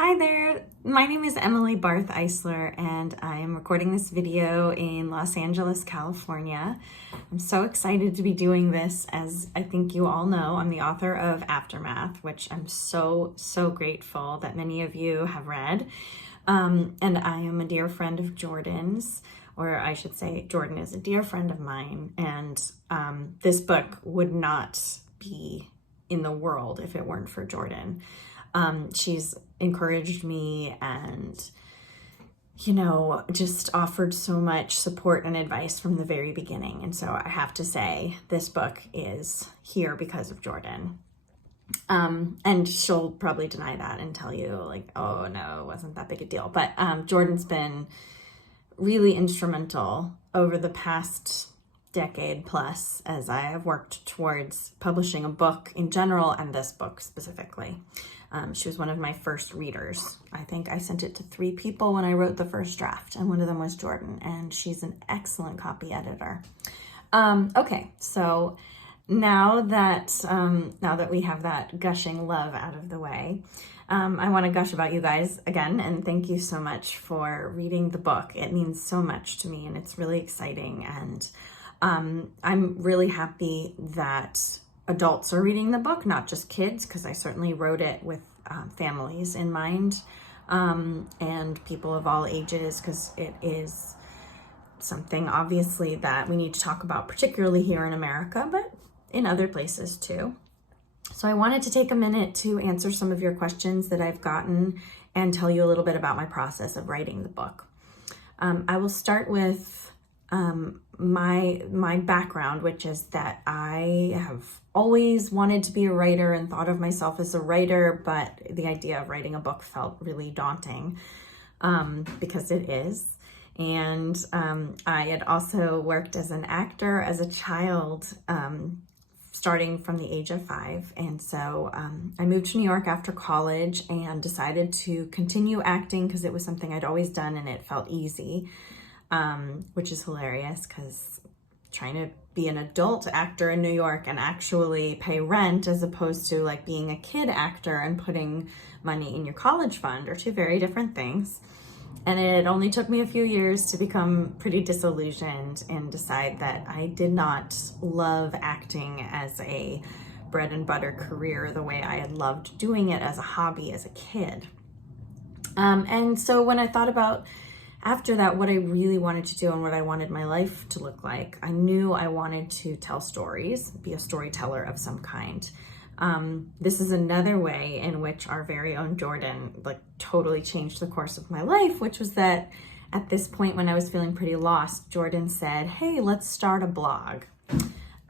Hi there, my name is Emily Barth Eisler and I am recording this video in Los Angeles, California. I'm so excited to be doing this. As I think you all know, I'm the author of Aftermath, which I'm so grateful that many of you have read. And I am a dear friend of Jordan's, or I should say Jordan is a dear friend of mine, and this book would not be in the world if it weren't for Jordan. She's encouraged me and, just offered so much support and advice from the very beginning. And so I have to say, this book is here because of Jordan. And she'll probably deny that and tell you like, oh no, it wasn't that big a deal. But Jordan's been really instrumental over the past decade plus as I have worked towards publishing a book in general and this book specifically. She was one of my first readers. I think I sent it to 3 people when I wrote the first draft, and one of them was Jordan, and she's an excellent copy editor. Okay, so now that we have that gushing love out of the way, I want to gush about you guys again, and thank you so much for reading the book. It means so much to me, and it's really exciting, and I'm really happy that adults are reading the book, not just kids, because I certainly wrote it with families in mind, and people of all ages, because it is something obviously that we need to talk about, particularly here in America, but in other places too. So I wanted to take a minute to answer some of your questions that I've gotten and tell you a little bit about my process of writing the book. I will start with my background, which is that I have always wanted to be a writer and thought of myself as a writer, but the idea of writing a book felt really daunting, because it is. And I had also worked as an actor as a child, starting from the age of 5. And so I moved to New York after college and decided to continue acting because it was something I'd always done and it felt easy. Which is hilarious because trying to be an adult actor in New York and actually pay rent as opposed to like being a kid actor and putting money in your college fund are 2 very different things. And it only took me a few years to become pretty disillusioned and decide that I did not love acting as a bread and butter career the way I had loved doing it as a hobby as a kid. And so when I thought about after that, what I really wanted to do and what I wanted my life to look like, I knew I wanted to tell stories, be a storyteller of some kind. This is another way in which our very own Jordan totally changed the course of my life, which was that at this point when I was feeling pretty lost, Jordan said, hey, let's start a blog.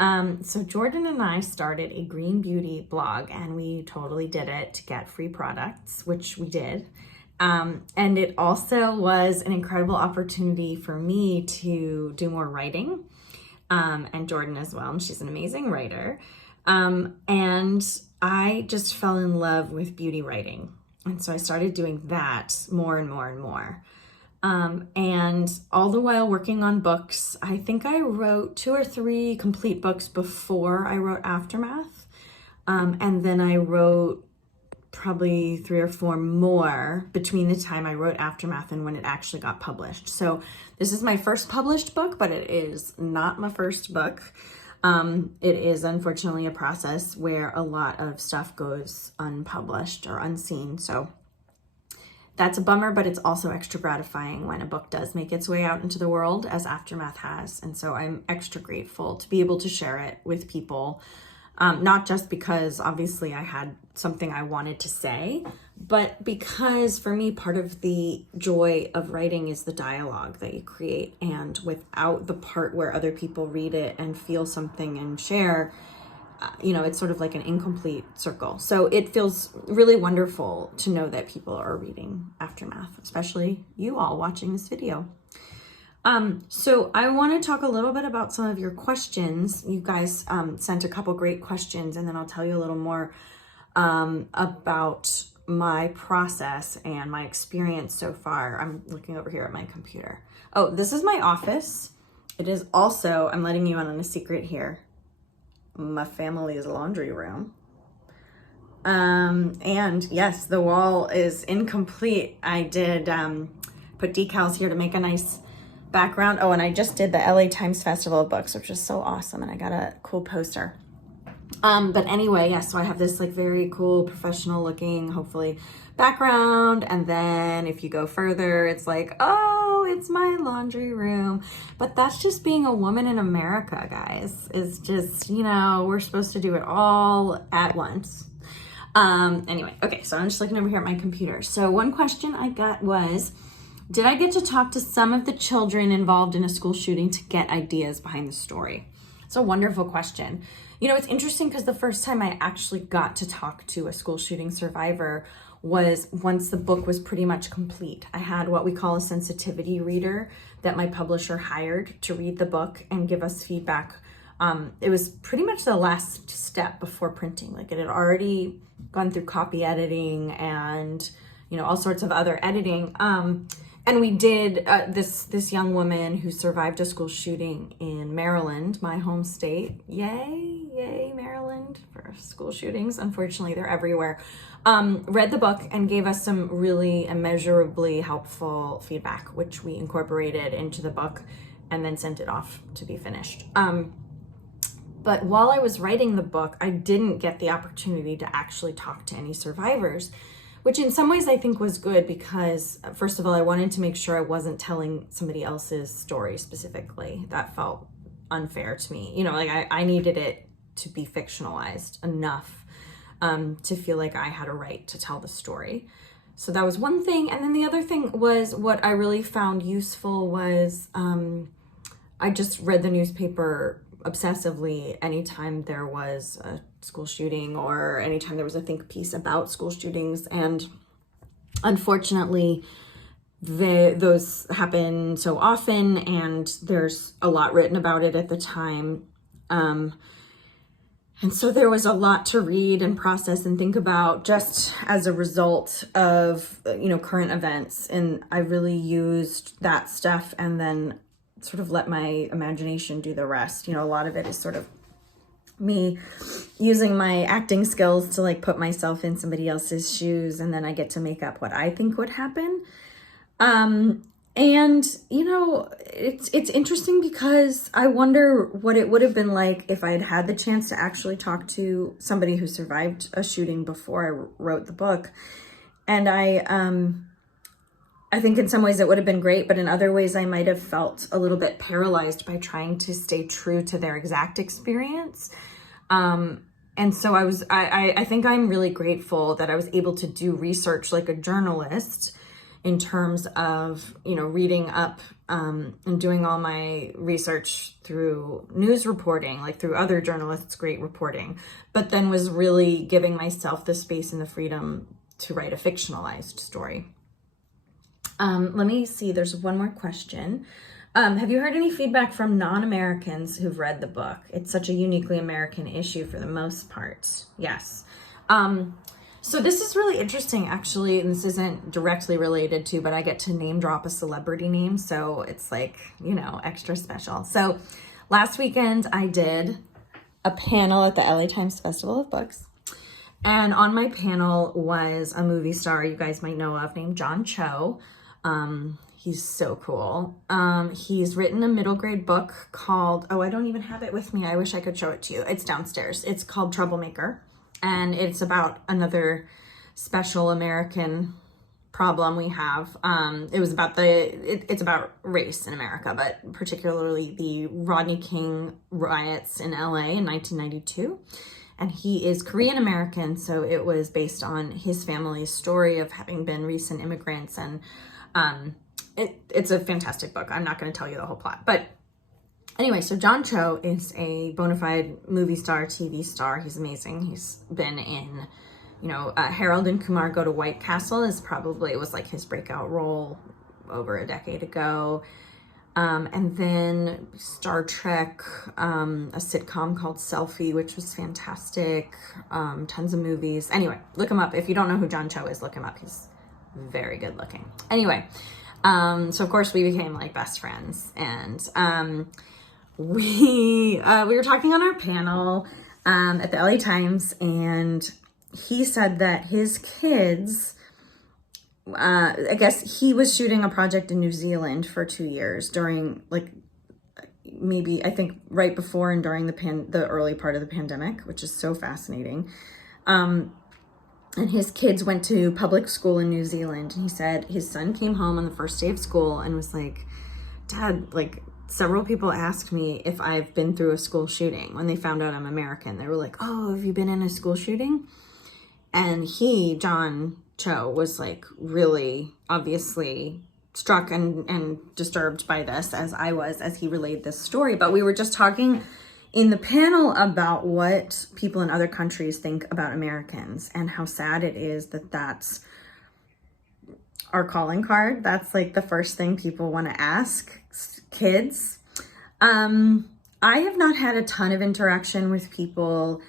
So Jordan and I started a green beauty blog, and we totally did it to get free products, which we did. And it also was an incredible opportunity for me to do more writing, and Jordan as well, and she's an amazing writer. And I just fell in love with beauty writing. And so I started doing that more and more and more. And all the while working on books, I think I wrote 2 or 3 complete books before I wrote Aftermath. And then I wrote probably 3 or 4 more between the time I wrote Aftermath and when it actually got published. So this is my first published book, but it is not my first book. It is unfortunately a process where a lot of stuff goes unpublished or unseen. So that's a bummer, but it's also extra gratifying when a book does make its way out into the world, as Aftermath has. And so I'm extra grateful to be able to share it with people. Not just because obviously I had something I wanted to say, but because for me, part of the joy of writing is the dialogue that you create. And without the part where other people read it and feel something and share, it's sort of like an incomplete circle. So it feels really wonderful to know that people are reading Aftermath, especially you all watching this video. So I want to talk a little bit about some of your questions. You guys sent a couple great questions, and then I'll tell you a little more about my process and my experience so far. I'm looking over here at my computer. Oh, this is my office. It is also, I'm letting you in on a secret here, my family's laundry room. And yes, the wall is incomplete. I did put decals here to make a nice background. Oh, and I just did the LA Times Festival of Books, which is so awesome. And I got a cool poster. But anyway, yeah, so I have this like very cool professional looking, hopefully, background. And then if you go further, it's like, oh, it's my laundry room. But that's just being a woman in America, guys. It's just, you know, we're supposed to do it all at once. Anyway, okay, so I'm just looking over here at my computer. So one question I got was, did I get to talk to some of the children involved in a school shooting to get ideas behind the story? It's a wonderful question. You know, it's interesting because the first time I actually got to talk to a school shooting survivor was once the book was pretty much complete. I had what we call a sensitivity reader that my publisher hired to read the book and give us feedback. It was pretty much the last step before printing. Like it had already gone through copy editing and, you know, all sorts of other editing. And we did, this young woman who survived a school shooting in Maryland, my home state. Yay, Maryland for school shootings. Unfortunately, they're everywhere. Read the book and gave us some really immeasurably helpful feedback, which we incorporated into the book and then sent it off to be finished. But while I was writing the book, I didn't get the opportunity to actually talk to any survivors, which in some ways I think was good because, first of all, I wanted to make sure I wasn't telling somebody else's story specifically. That felt unfair to me. You know, like I needed it to be fictionalized enough to feel like I had a right to tell the story. So that was one thing. And then the other thing was what I really found useful was I just read the newspaper obsessively anytime there was a school shooting or anytime there was a think piece about school shootings. And unfortunately, those happen so often and there's a lot written about it at the time. And so there was a lot to read and process and think about just as a result of, you know, current events. And I really used that stuff and then sort of let my imagination do the rest. You know, a lot of it is sort of me using my acting skills to like put myself in somebody else's shoes, and then I get to make up what I think would happen. And you know, it's interesting because I wonder what it would have been like if I had had the chance to actually talk to somebody who survived a shooting before I wrote the book. And I think in some ways it would have been great, but in other ways I might have felt a little bit paralyzed by trying to stay true to their exact experience. And so I think I'm really grateful that I was able to do research like a journalist in terms of, you know, reading up and doing all my research through news reporting, like through other journalists' great reporting, but then was really giving myself the space and the freedom to write a fictionalized story. Let me see, there's one more question. Have you heard any feedback from non-Americans who've read the book? It's such a uniquely American issue for the most part. Yes. So this is really interesting, actually, and this isn't directly related to, but I get to name drop a celebrity name, so it's like, you know, extra special. So last weekend I did a panel at the LA Times Festival of Books, and on my panel was a movie star you guys might know of named John Cho. He's so cool. He's written a middle grade book called, oh, I don't even have it with me. I wish I could show it to you. It's downstairs. It's called Troublemaker. And it's about another special American problem we have. It was about it's about race in America, but particularly the Rodney King riots in LA in 1992. And he is Korean American, so it was based on his family's story of having been recent immigrants. And it's a fantastic book. I'm not going to tell you the whole plot, but anyway, so John Cho is a bona fide movie star, TV star. He's amazing. He's been in, you know, Harold and Kumar Go to White Castle it was like his breakout role over a decade ago. And then Star Trek, a sitcom called Selfie, which was fantastic. Tons of movies. Anyway, look him up. If you don't know who John Cho is, look him up. He's very good looking. Anyway, so of course we became like best friends, and we were talking on our panel at the LA Times, and he said that his kids, I guess he was shooting a project in New Zealand for 2 years during, like, maybe I think right before and during the early part of the pandemic, which is so fascinating. And his kids went to public school in New Zealand. And he said his son came home on the first day of school and was like, Dad, like, several people asked me if I've been through a school shooting when they found out I'm American. They were like, oh, have you been in a school shooting? And he, John Cho, was like really obviously struck and disturbed by this, as I was, as he relayed this story. But we were just talking in the panel about what people in other countries think about Americans and how sad it is that that's our calling card. That's like the first thing people want to ask kids. I have not had a ton of interaction with people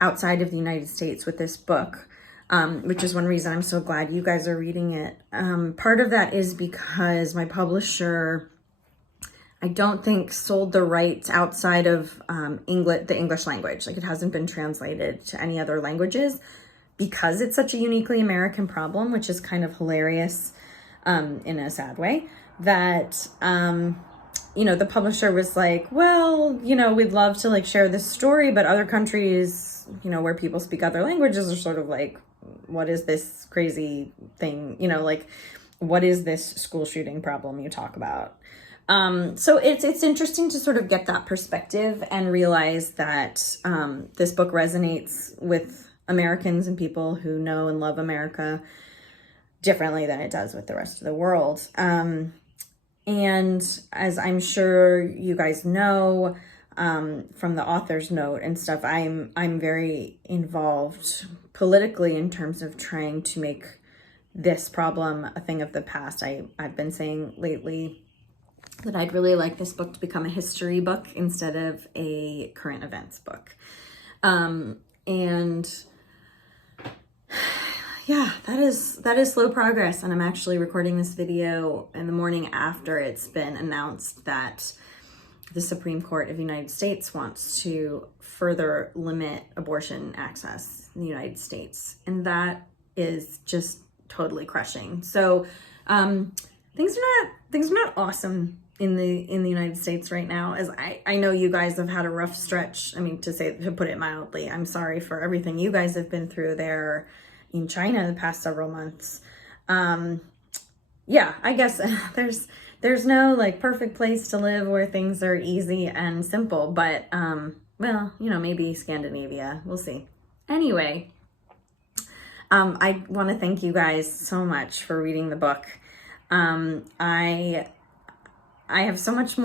outside of the United States with this book, which is one reason I'm so glad you guys are reading it. Part of that is because my publisher, I don't think, sold the rights outside of the English language. Like, it hasn't been translated to any other languages because it's such a uniquely American problem, which is kind of hilarious in a sad way, that, the publisher was like, well, we'd love to like share this story, but other countries, where people speak other languages are sort of like, what is this crazy thing? Like, what is this school shooting problem you talk about? So it's interesting to sort of get that perspective and realize that this book resonates with Americans and people who know and love America differently than it does with the rest of the world. And as I'm sure you guys know, from the author's note and stuff, I'm very involved politically in terms of trying to make this problem a thing of the past. I've been saying lately that I'd really like this book to become a history book instead of a current events book. And yeah, that is slow progress. And I'm actually recording this video in the morning after it's been announced that the Supreme Court of the United States wants to further limit abortion access in the United States. And that is just totally crushing. So things are not awesome in the United States right now, as I know you guys have had a rough stretch. I mean, to put it mildly, I'm sorry for everything you guys have been through there in China the past several months. Yeah, I guess there's no like perfect place to live where things are easy and simple, but well, maybe Scandinavia, we'll see. Anyway, I want to thank you guys so much for reading the book. I have so much more